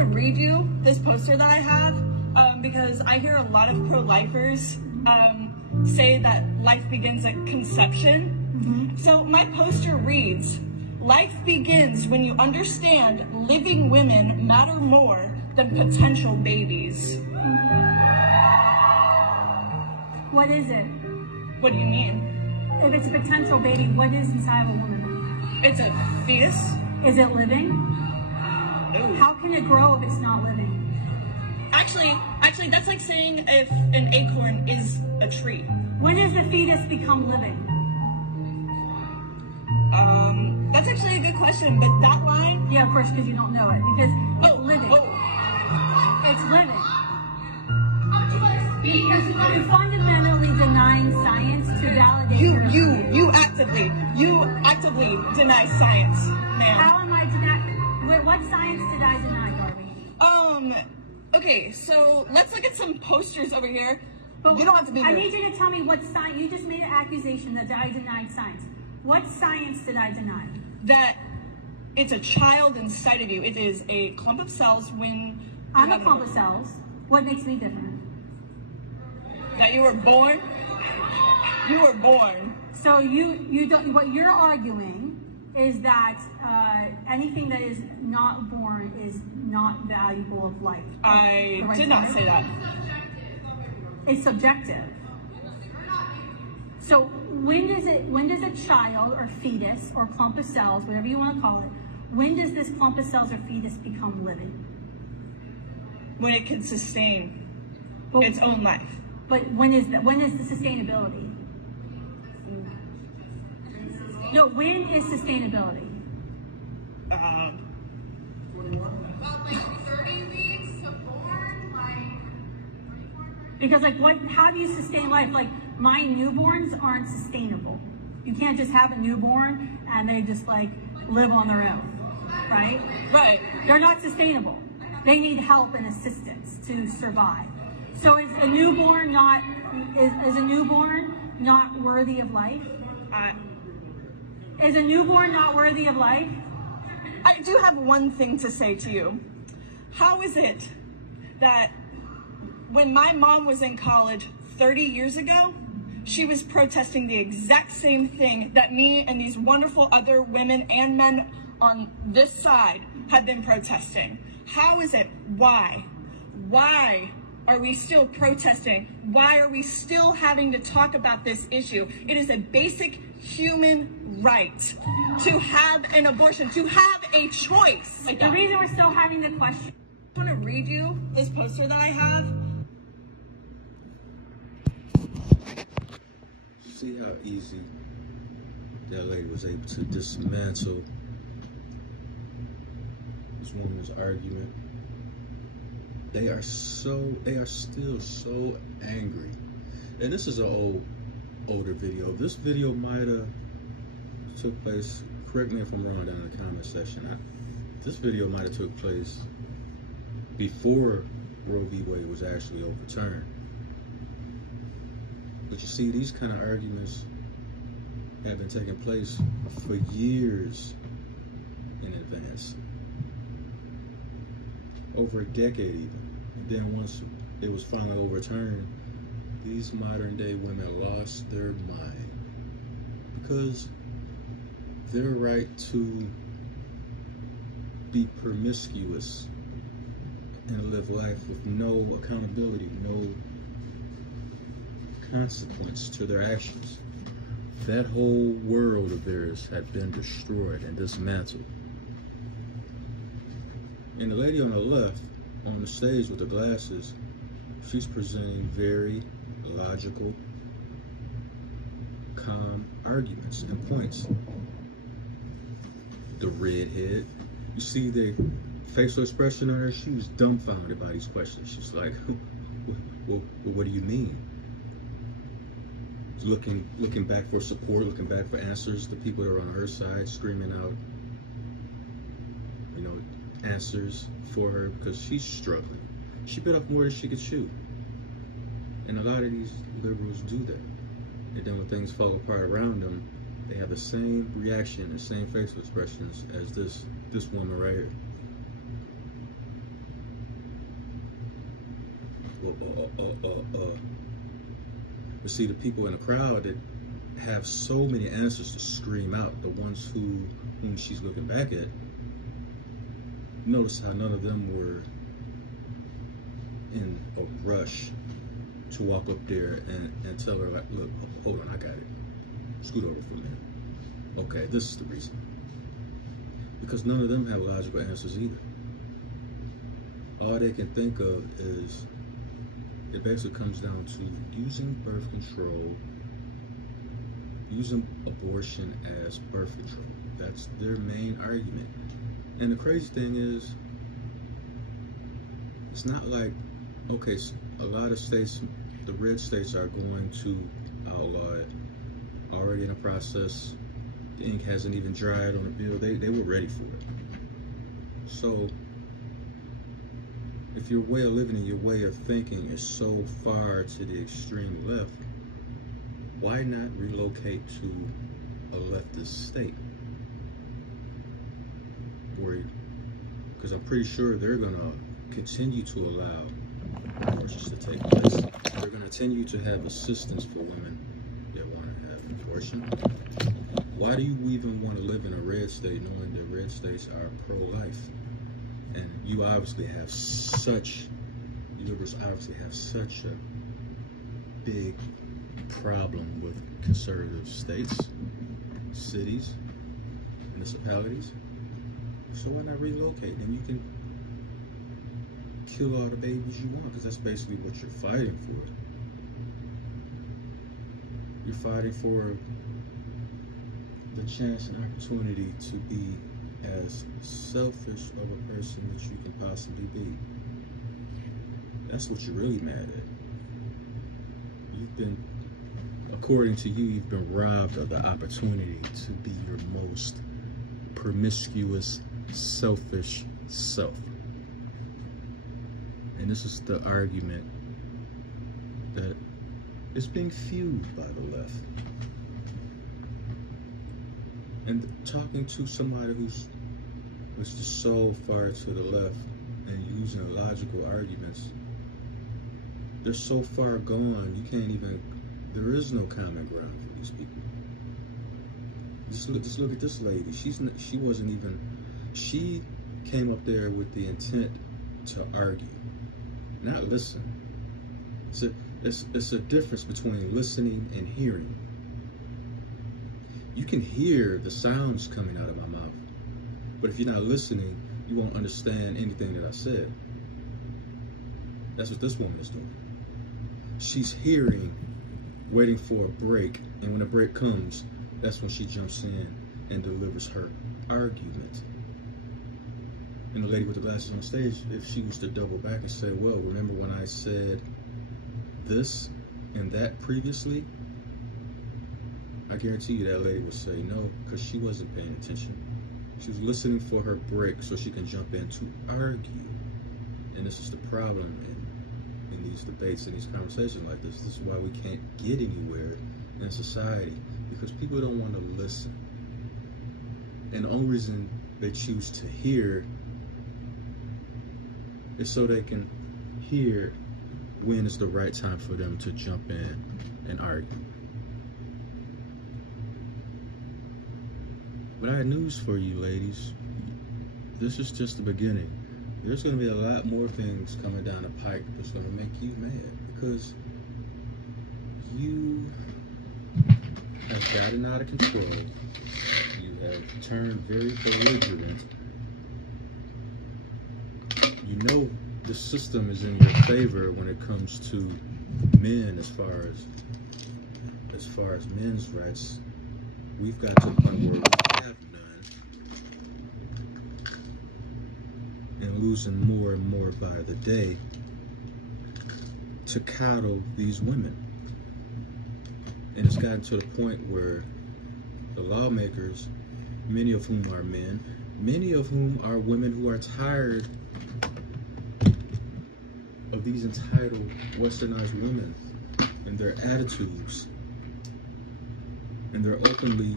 want to read you this poster that I have because I hear a lot of pro-lifers say that life begins at conception. So my poster reads, life begins when you understand living women matter more than potential babies. What is it? What do you mean? If it's a potential baby, what is inside of a woman? It's a fetus. Is it living? No. How can it grow if it's not living? Actually, that's like saying if an acorn is a tree. When does the fetus become living? That's actually a good question, but that line... Yeah, of course, because you don't know it. Because it's living. It's living. Because you're fundamentally denying science to validate You actively deny science, man. How am I denying? What science did I deny, Darby? Okay, so let's look at some posters over here. But you don't have to be I here. need you to tell me what science. You just made an accusation that I denied science. What science did I deny? That it's a child inside of you. It is a clump of cells when... I'm a clump of cells. What makes me different? That you were born? You were born. So you don't, what you're arguing is that anything that is not born is not valuable of life. I did not say that. It's subjective. So when does a child or fetus or clump of cells, whatever you want to call it, when does this clump of cells or fetus become living? When it can sustain its own life. But when is that? When is the sustainability? No, when is sustainability? About like 30 weeks to born, Because how do you sustain life? Like my newborns aren't sustainable. You can't just have a newborn and they just like live on their own, right? Right. They're not sustainable. They need help and assistance to survive. So is a newborn not worthy of life? Is a newborn not worthy of life? I do have one thing to say to you. How is it that when my mom was in college 30 years ago, she was protesting the exact same thing that me and these wonderful other women and men on this side have been protesting? How is it? Why? Why are we still protesting? Why are we still having to talk about this issue? It is a basic human right to have an abortion, to have a choice. The reason we're still having the question. I want to read you this poster that I have. See how easy that lady was able to dismantle this woman's argument. They are still so angry. And this is an older video. This video might have took place, correct me if I'm wrong down in the comment section. This video might have took place before Roe v. Wade was actually overturned. But you see, these kind of arguments have been taking place for years in advance. Over a decade even. And then once it was finally overturned, these modern day women lost their mind. Because their right to be promiscuous and live life with no accountability, no consequence to their actions. That whole world of theirs had been destroyed and dismantled. And the lady on the left, on the stage with the glasses, she's presenting very logical, calm arguments and points. The redhead, you see the facial expression on her, she was dumbfounded by these questions. She's like, well, what do you mean? Looking back for support, looking back for answers. The people that are on her side screaming out, answers for her because she's struggling. She bit off more than she could chew. And a lot of these liberals do that. And then when things fall apart around them, they have the same reaction, the same facial expressions as this woman right here. But see, the people in the crowd that have so many answers to scream out, the ones whom she's looking back at, notice how none of them were in a rush to walk up there and tell her, like, look, hold on, I got it. Scoot over for a minute. Okay, this is the reason. Because none of them have logical answers either. All they can think of is, it basically comes down to using birth control, using abortion as birth control. That's their main argument. And the crazy thing is, it's not like, okay, a lot of states, the red states are going to outlaw it, already in a process. The ink hasn't even dried on the bill. They were ready for it. So if your way of living and your way of thinking is so far to the extreme left, why not relocate to a leftist state? Because I'm pretty sure they're gonna continue to allow abortions to take place. They're gonna continue to have assistance for women that want to have an abortion. Why do you even want to live in a red state knowing that red states are pro-life? And you obviously have such, liberals obviously have such a big problem with conservative states, cities, municipalities. So why not relocate? And you can kill all the babies you want, because that's basically what you're fighting for. You're fighting for the chance and opportunity to be as selfish of a person that you can possibly be. That's what you're really mad at. You've been, according to you, you've been robbed of the opportunity to be your most promiscuous, selfish self. And this is the argument that is being fueled by the left. And talking to somebody who's just so far to the left and using logical arguments, they're so far gone, you can't even, there is no common ground for these people. Just look at this lady. She wasn't even, she came up there with the intent to argue, not listen. It's a difference between listening and hearing. You can hear the sounds coming out of my mouth, but if you're not listening, you won't understand anything that I said. That's what this woman is doing. She's hearing, waiting for a break, and when a break comes, that's when she jumps in and delivers her argument. And the lady with the glasses on stage, if she was to double back and say, well, remember when I said this and that previously? I guarantee you that lady would say no, because she wasn't paying attention. She was listening for her break so she can jump in to argue. And this is the problem in these debates and these conversations like this. This is why we can't get anywhere in society, because people don't want to listen. And the only reason they choose to hear is so they can hear when is the right time for them to jump in and argue. But I have news for you, ladies. This is just the beginning. There's going to be a lot more things coming down the pike that's going to make you mad, because you have gotten out of control. You have turned very belligerent. You know the system is in your favor when it comes to men, as far as men's rights. We've got to the point where we have none, and losing more and more by the day to coddle these women. And it's gotten to the point where the lawmakers, many of whom are men, many of whom are women who are tired of these entitled westernized women and their attitudes, and they're openly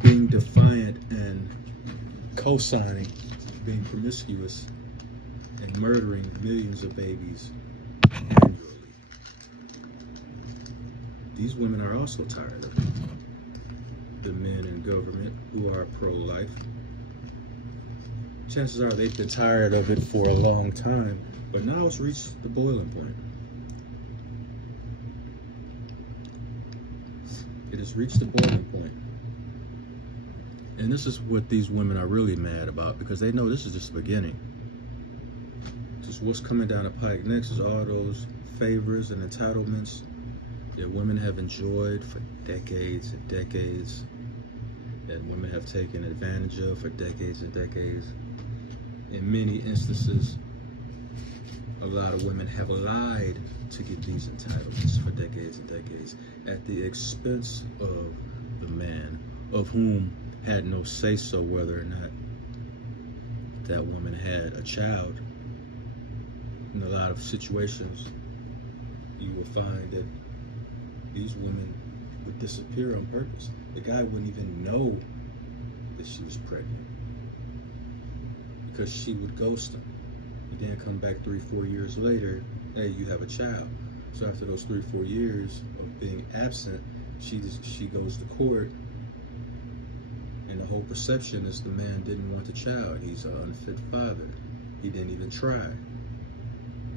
being defiant and co-signing being promiscuous and murdering millions of babies annually. These women are also tired of it. The men in government who are pro-life, chances are they've been tired of it for a long time, but now it's reached the boiling point. It has reached the boiling point. And this is what these women are really mad about, because they know this is just the beginning. Just what's coming down the pike next is all those favors and entitlements that women have enjoyed for decades and decades, that women have taken advantage of for decades and decades. In many instances, a lot of women have lied to get these entitlements for decades and decades at the expense of the man, of whom had no say-so whether or not that woman had a child. In a lot of situations, you will find that these women would disappear on purpose. The guy wouldn't even know that she was pregnant because she would ghost him. And then come back 3-4 years later, hey, you have a child. So after those 3-4 years of being absent, she goes to court, and the whole perception is the man didn't want the child. He's an unfit father. He didn't even try.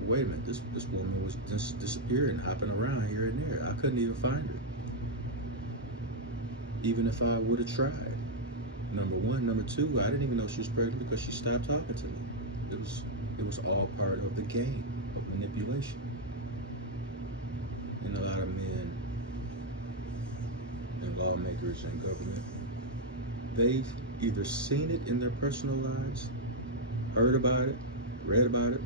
Wait a minute, this woman was just disappearing, hopping around here and there. I couldn't even find her, even if I would have tried. Number one. Number two, I didn't even know she was pregnant because she stopped talking to me. It was all part of the game of manipulation. And a lot of men and lawmakers and government, they've either seen it in their personal lives, heard about it, read about it,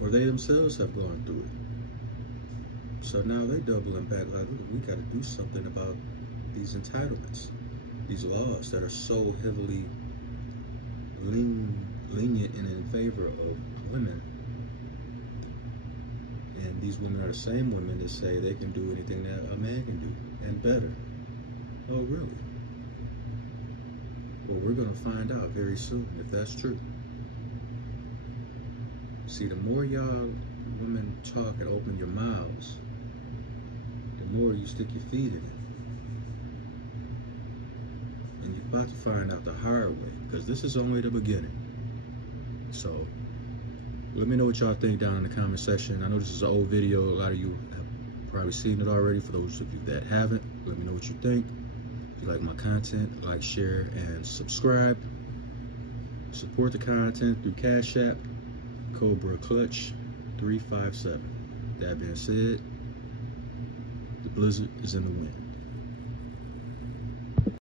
or they themselves have gone through it. So now they doubling back like, look, we got to do something about these entitlements, these laws that are so heavily lenient and in favor of women. And these women are the same women that say they can do anything that a man can do, and better. Oh, really? Well, we're going to find out very soon if that's true. See, the more y'all women talk and open your mouths, the more you stick your feet in it. And you're about to find out the hard way, because this is only the beginning. So, let me know what y'all think down in the comment section. I know this is an old video. A lot of you have probably seen it already. For those of you that haven't, let me know what you think. If you like my content, like, share, and subscribe. Support the content through Cash App, Cobra Clutch 357. That being said, the blizzard is in the wind.